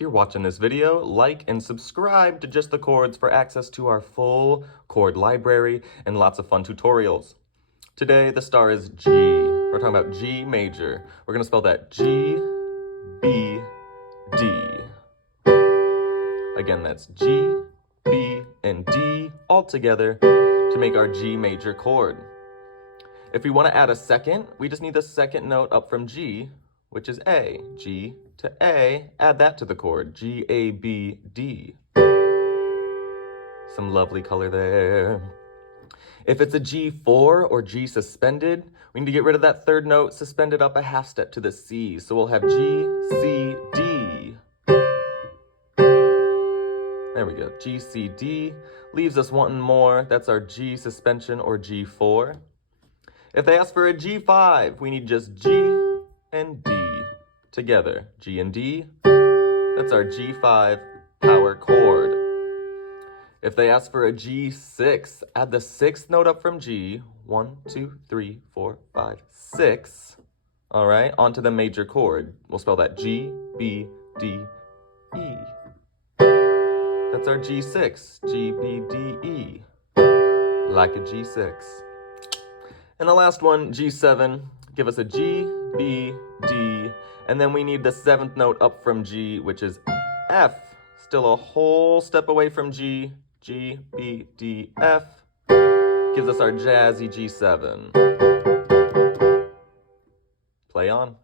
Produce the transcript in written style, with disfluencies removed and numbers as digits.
If you're watching this video, like and subscribe to Just the Chords for access to our full chord library and lots of fun tutorials. Today, the star is G. We're talking about G major. We're going to spell that G, B, D. Again, that's G, B, and D all together to make our G major chord. If we want to add a second, we just need the second note up from G, which is A. G to A, add that to the chord, G, A, B, D. Some lovely color there. If it's a G4 or G suspended, we need to get rid of that third note suspended up a half step to the C. So we'll have G, C, D. There we go, G, C, D. Leaves us wanting more. That's our G suspension or G4. If they ask for a G5, we need just G and D together. G and D, that's our G5 power chord. If they ask for a G6, add the sixth note up from G. 1, 2, 3, 4, 5, 6. All right, onto the major chord. We'll spell that G, B, D, E. That's our G6, G, B, D, E. Like a G6. And the last one, G7, give us a G, B, D, and then we need the seventh note up from G, which is F. Still a whole step away from G, G, B, D, F, gives us our jazzy G7. Play on.